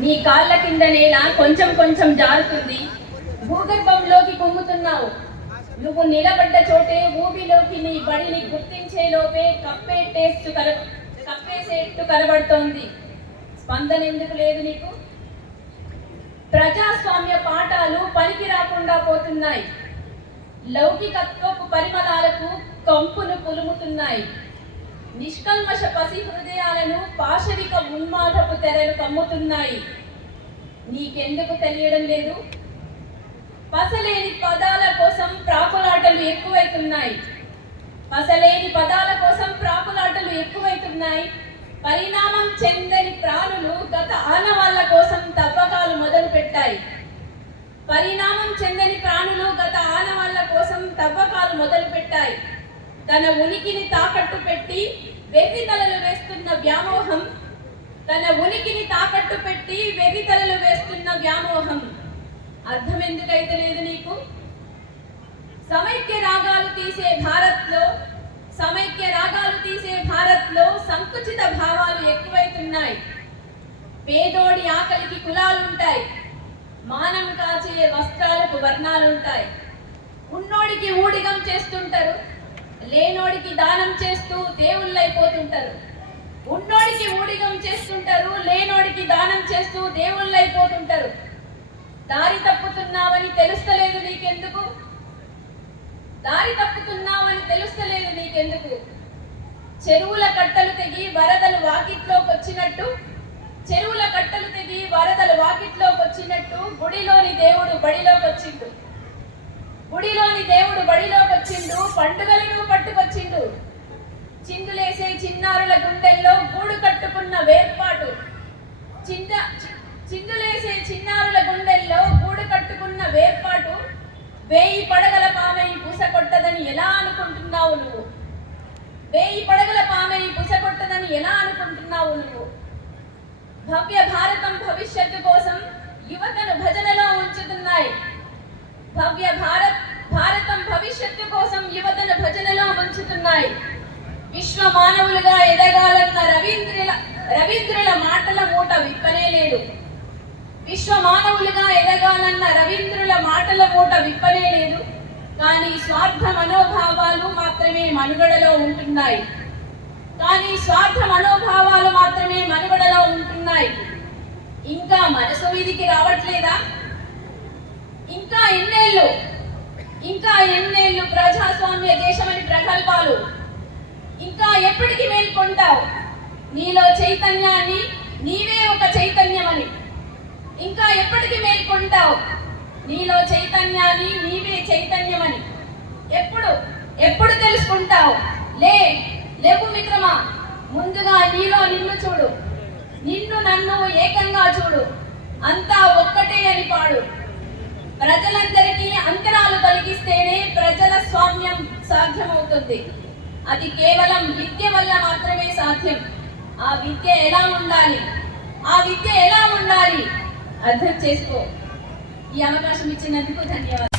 నీ కాళ్ళ కింద నేల కొంచెం కొంచెం జారుతుంది. భూగర్భంలోకి పొంగుతున్నావు నువ్వు నిలబడ్డ చోటే ఊబిలోకి నీ బడిని గుర్తించే లోపే కప్పేటేస్తూ కర కప్పేసేట్టు కనబడుతోంది. స్పందన ఎందుకు లేదు నీకు? ప్రజాస్వామ్య పాఠాలు పనికి రాకుండా పోతున్నాయి. లౌకికత్వపు పరిమళాలకు కంపును పులుముతున్నాయి నిష్కల్మష పసి హృదయాలను పాశవిక ఉన్మాదపు తెరలు కమ్ముతున్నాయి. నీకెందుకు తెలియడం లేదు? పసలేని పదాల కోసం ప్రాకులాటలు ఎక్కువైతున్నాయి. పసలేని పదాల కోసం ప్రాకులాటలు ఎక్కువైతున్నాయి. పరిణామం చెందని ప్రాణులు గత ఆనవాళ్ళ కోసం తవ్వకాలు మొదలు పెట్టాయి పరిణామం చెందని ప్రాణులు గత ఆనవాళ్ళ కోసం తవ్వకాలు మొదలు పెట్టాయి తన ఉనికిని తాకట్టు పెట్టి వెర్రితలలు వేస్తున్న వ్యామోహం. తన ఉనికిని తాకట్టు పెట్టి వెర్రితలలు వేస్తున్న వ్యామోహం. అర్థం ఎందుకైతే లేదు నీకు? సమైక్య రాగాలు తీసే భారత్లో సమైక్య రాగాలు తీసే భారత్లో సంకుచిత భావాలు ఎక్కువైతున్నాయి. పేదోడి ఆకలికి కులాలుంటాయి. మానం కాచే వస్త్రాలకు వర్ణాలుంటాయి. ఉన్నోడికి ఊడిగం చేస్తుంటారు. లేనోడికి దానం చేస్తూ దేవుళ్ళైపోతుంటారు. ఉన్నోడికి ఊడిగం చేస్తుంటారు లేనోడికి దానం చేస్తూ దేవుళ్ళైపోతుంటారు. దారి తప్పుతున్నావని తెలుస్తలేదు నీకెందుకు? దారి తప్పుతున్నావని తెలుస్తలేదు నీకెందుకు? చెరువుల కట్టలు తెగి వరదలు వాకిట్లోకి వచ్చినట్టు చెరువుల కట్టలు తెగి వరదలు వాకిట్లోకి వచ్చినట్టు గుడిలోని దేవుడు బడిలోకి వచ్చిండు గుడిలోని దేవుడు బడిలోకి వచ్చిండు పండుగలు పట్టుకొచ్చిండు చిందులేసే చిన్నారుల గుండెల్లో గూడు కట్టుకున్న వేర్పాటు. చింద చిందులేసే చిన్నారుల గుండెల్లో గూడు కట్టుకున్న వేర్పాటు. వేయి పడగల పామై పూసకొట్టదని ఎలా అనుకుంటున్నావు నువ్వు? వేయి పడగల పామై పూసకొట్టదని ఎలా అనుకుంటున్నావు నువ్వు? భవ్య భారతం భవిష్యత్తు కోసం యువతను భజనలో ఉంచుతున్నాయి. భవ్య భారత్ భారత్ భవిష్యత్తు కోసం యువతను భజనలో ఉంచుతున్నాయి విశ్వ మానవులుగా ఎదగాలన్న రవీంద్రుల రవీంద్రుల మాటల మూట విప్పనే లేదు విశ్వ మానవులుగా ఎదగాలన్న రవీంద్రుల మాటల మూట విప్పనే లేదు కానీ స్వార్థ మనోభావాలు మాత్రమే మనుగడలో ఉంటున్నాయి. కానీ స్వార్థ మనోభావాలు మాత్రమే మనుగడలో ఉంటున్నాయి. ఇంకా మనసు వీధికి రావట్లేదా? ఇంకా ఎన్నేళ్ళు? ఇంకా ఎన్నేళ్ళు ప్రజాస్వామ్య దేశమని ప్రకల్పాలు ఇంకా ఎప్పటికి మేల్కొంటావు. నీలో చైతన్యాన్ని నీవే ఒక చైతన్యమని. ఇంకా ఎప్పటికి మేల్కొంటావు. నీలో చైతన్యాన్ని నీవే చైతన్యమని. ఎప్పుడు? ఎప్పుడు తెలుసుకుంటావు? లే లేపు మిత్రమా. ముందుగా నీలో నిన్ను చూడు. నిన్ను నన్ను ఏకంగా చూడు. అంతా ఒక్కటే అని పాడు. ప్రజలందరికీ అంతరాలు తొలగిస్తేనే ప్రజల స్వామ్యం సాధ్యమవుతుంది. అది కేవలం విద్య వల్ల మాత్రమే సాధ్యం. ఆ విద్య ఎలా ఉండాలి? ఆ విద్య ఎలా ఉండాలి? అర్థం చేసుకో. ఈ అవకాశం ఇచ్చినందుకు ధన్యవాదాలు.